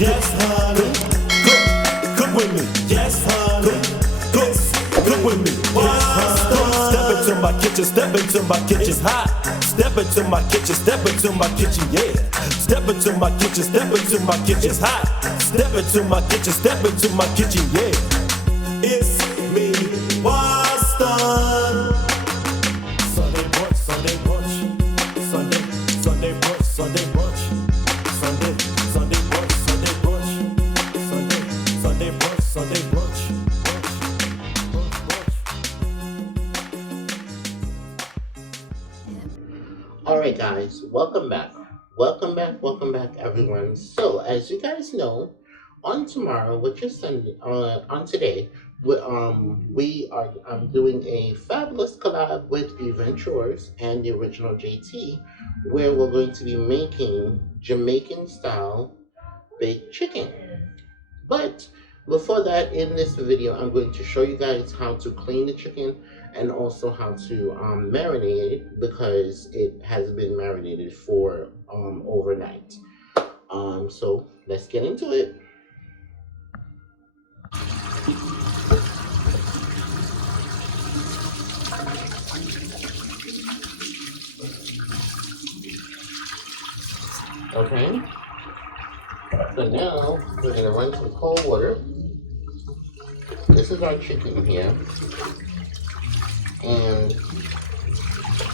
Yes, honey. Cook with me. Yes, honey. Cook with me. Yes, honey. Step into my kitchen. Step into my kitchen. It's hot. Step into my kitchen. Step into my kitchen. Yeah. Step into my kitchen. Step into my kitchen. It's hot. Step into my kitchen. Step into my kitchen. Yeah. It's me, Boston. Sunday brunch. Sunday brunch. Sunday brunch. Sunday brunch. Sunday brunch. Sunday brunch. Sunday brunch. Sunday brunch. Alright guys, welcome back. Welcome back everyone. So as you guys know, on tomorrow, which is Sunday, on today, we are doing a fabulous collab with Eventures and the original JT, where we're going to be making Jamaican style baked chicken. But before that, in this video, I'm going to show you guys how to clean the chicken and also how to marinate it because it has been marinated for overnight. So let's get into it. Okay. So now we're gonna run some cold water. This is our chicken here. And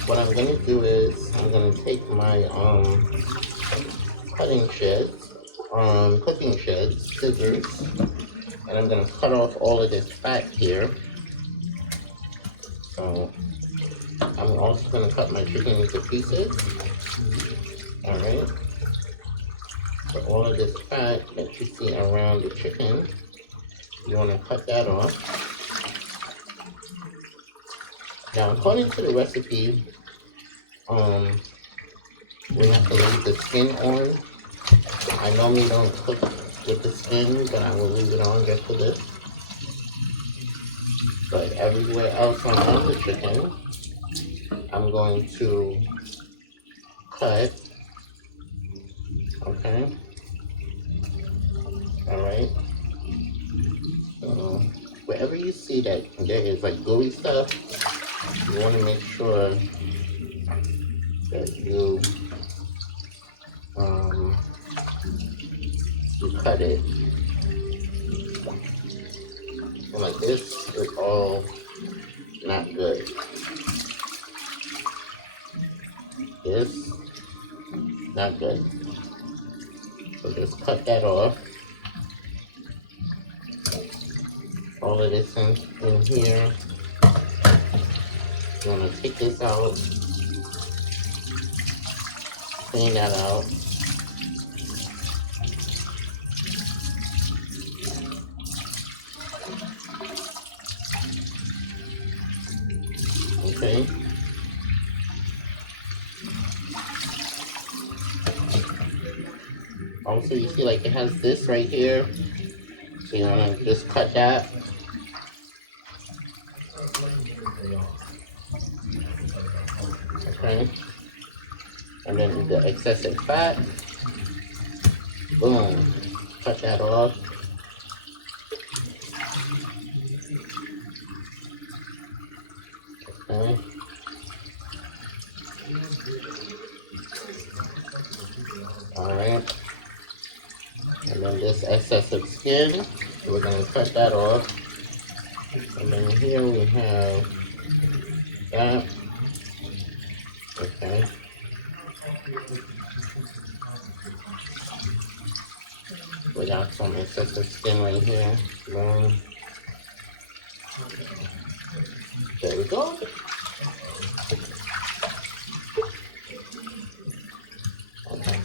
what I'm gonna do is I'm gonna take my cooking sheds, scissors, and I'm gonna cut off all of this fat here. So I'm also gonna cut my chicken into pieces. Alright. So all of this fat that you see around the chicken, you wanna cut that off. Now according to the recipe, we have to leave the skin on. I normally don't cook with the skin, but I will leave it on just for this. But everywhere else on the chicken, I'm going to cut. Okay. Alright. So wherever you see that there is like gooey stuff, you want to make sure that you cut it. And like this is all not good. This not good. So just cut that off. All of this in here. You want to take this out. Clean that out. Okay. Also, you see like it has this right here. So you want to just cut that. Okay. And then the excessive fat. Boom. Cut that off. Okay. Alright. And then this excessive skin, we're going to cut that off. And then here we have that. Okay. We got some excessive skin right here. Boom. There we go. Okay.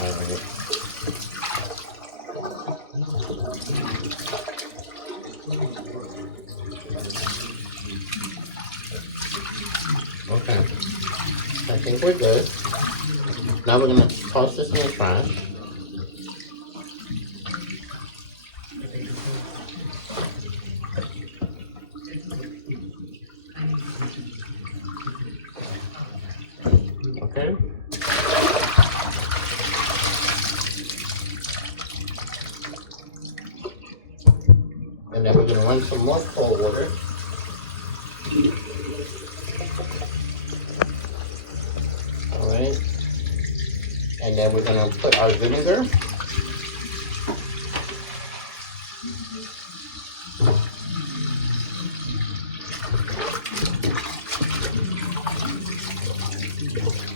Alright. Okay. I think we're good. Now we're gonna toss this in the trash. Okay. And then we're going to run some more cold water. All right. And then we're going to put our vinegar.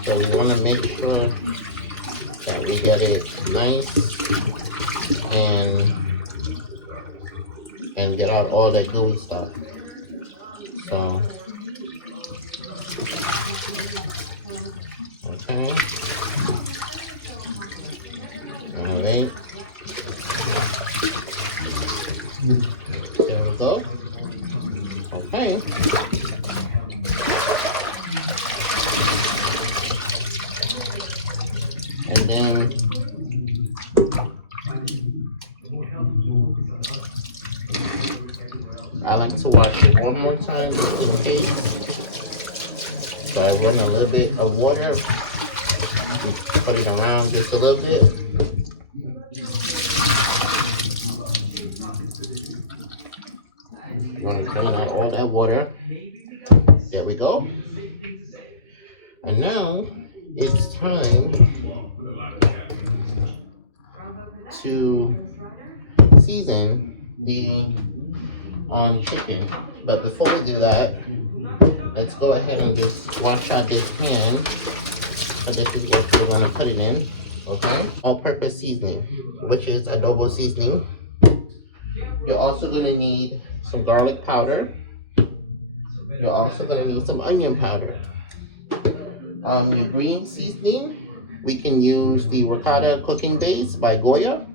So we want to make sure that we get it nice and get out all that gooey stuff. So, okay. All right. There we go. Okay. And then I like to wash it one more time just in case. So I run a little bit of water, put it around just a little bit. You want to drain out all that water. There we go. And now it's time to season the chicken. But before we do that, let's go ahead and just wash out this pan. So this is what we're going to put it in. Okay? All-purpose seasoning, which is adobo seasoning. You're also going to need some garlic powder. You're also going to need some onion powder. Your green seasoning, we can use the ricotta cooking base by Goya.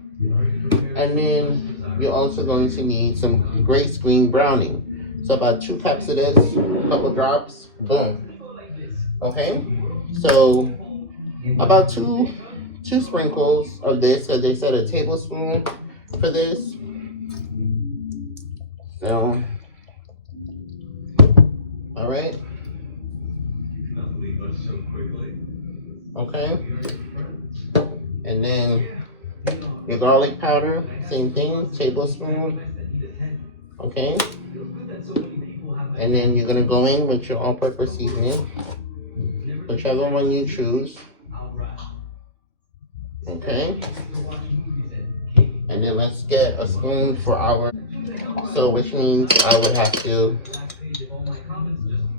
And then you're also going to need some Grace Green browning. So about 2 cups of this, a couple drops, boom. Okay? So about two sprinkles of this, as they said, a tablespoon for this. So, all right. Okay. And then your garlic powder, same thing, tablespoon. Okay. And then you're gonna go in with your all-purpose seasoning, whichever one you choose. Okay. And then let's get a spoon for our. So which means I would have to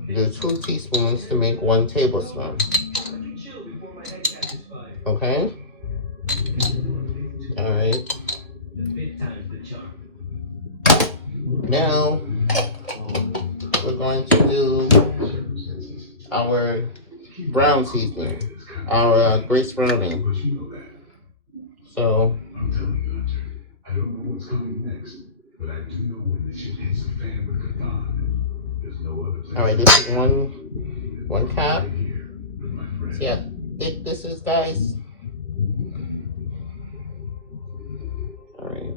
do 2 teaspoons to make 1 tablespoon. Okay. All right. Now we're going to do our brown seasoning, our Grace browning. So I'm telling you, Hunter, I don't know what's coming next, but I do know when the shit hits the fan with Catan. There's no other place. All right, this is one cap. See how thick this is, guys. All right.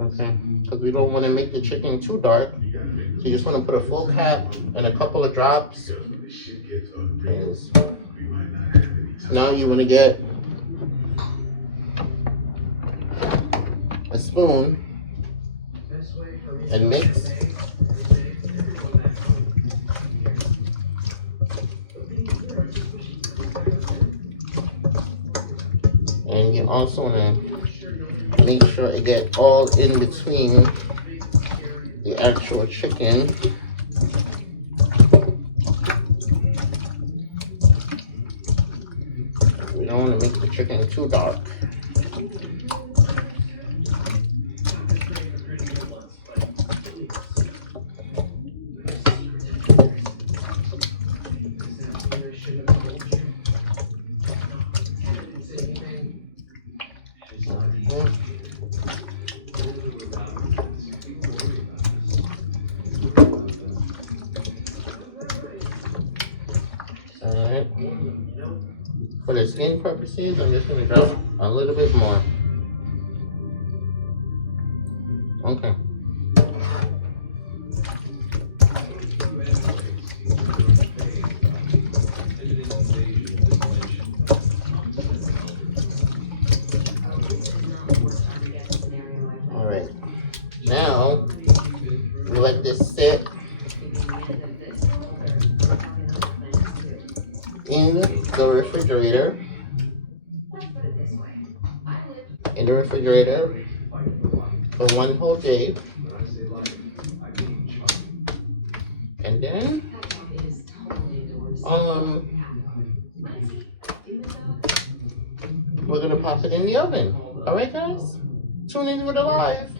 Okay, because we don't want to make the chicken too dark. So you just want to put a full cap and a couple of drops. Now you want to get a spoon and mix. And you also want to make sure it gets all in between the actual chicken. We don't want to make the chicken too dark. Alright. For the skin purposes, I'm just going to drop a little bit more. Okay. let this sit in the refrigerator. In the refrigerator for one whole day. And then we're gonna pop it in the oven. Alright guys? Tune in with the live.